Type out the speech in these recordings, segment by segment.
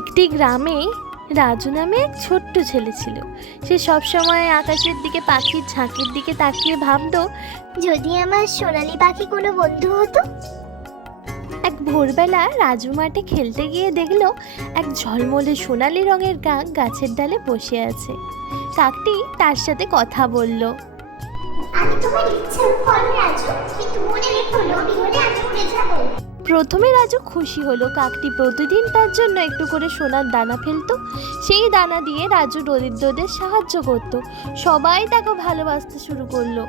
একটি গ্রামে রাজু নামে এক ছোট্ট ছেলে ছিল। সে সবসময় আকাশের দিকে, পাখির ঝাঁকের দিকে তাকিয়ে ভাবতো, যদি আমার সোনালি পাখি কোনো বন্ধু হতো। এক ভোরবেলা রাজু মাঠে খেলতে গিয়ে দেখলো এক ঝলমলে সোনালি রঙের কাক গাছের ডালে বসে আছে। কাকটি তার সাথে কথা বলল। আমি তোমার ইচ্ছার ফল রাজু, কিন্তু মনে রেখো লোভী হলে আমি উড়ে যাব। প্রথমে রাজু খুশি হলো। কাকটি প্রতিদিন তার জন্য একটু করে সোনার দানা ফেলতো। সেই দানা দিয়ে রাজু দরিদ্রদের সাহায্য করত। সবাই তাকে ভালোবাসতে শুরু করলো।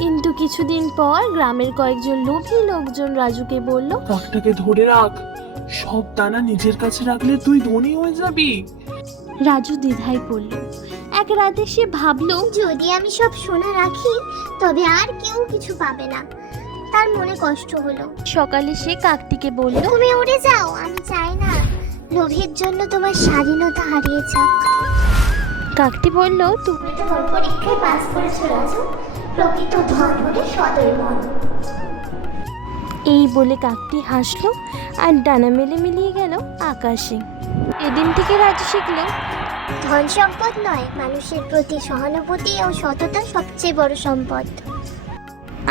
কিন্তু কিছুদিন পর গ্রামের কয়েকজন লোভী লোকজন রাজুকে বলল, কাকটাকে ধরে রাখ, সব দানা নিজের কাছে রাখলে তুই ধনী হয়ে যাবি। রাজু দ্বিধায় পড়ল। এক রাতে সে ভাবলো, যদি আমি সব সোনা রাখি তবে আর কেউ কিছু পাবে না। তার মনে কষ্ট হলো। সকালে সে কাকটিকে বলল, তুমি উড়ে যাও, আমি চাই না লোভের জন্য তোমার স্বাধীনতা হারিয়ে যাক। কাকটি বলল, তুমি তুমি তোমার পরীক্ষায় পাস করেছো রাজু, প্রকৃত ধন হলে সদয় মন। এই বলে কাকটি হাসলো আর ডানা মেলে মিলিয়ে গেল আকাশে। এদিন থেকে রাজু শিখলো, ধন সম্পদ নয়, মানুষের প্রতি সহানুভূতি ও সততা সবচেয়ে বড় সম্পদ।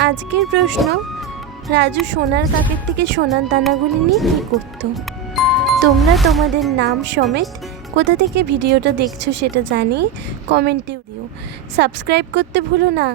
আজকের প্রশ্ন, রাজু সোনার কাকের থেকে সোনার দানাগুলি নিয়ে কী করতো? তোমরা তোমাদের নাম সমেত কোথা থেকে ভিডিওটা দেখছো সেটা জানিয়ে কমেন্টে দিও। সাবস্ক্রাইব করতে ভুলো না।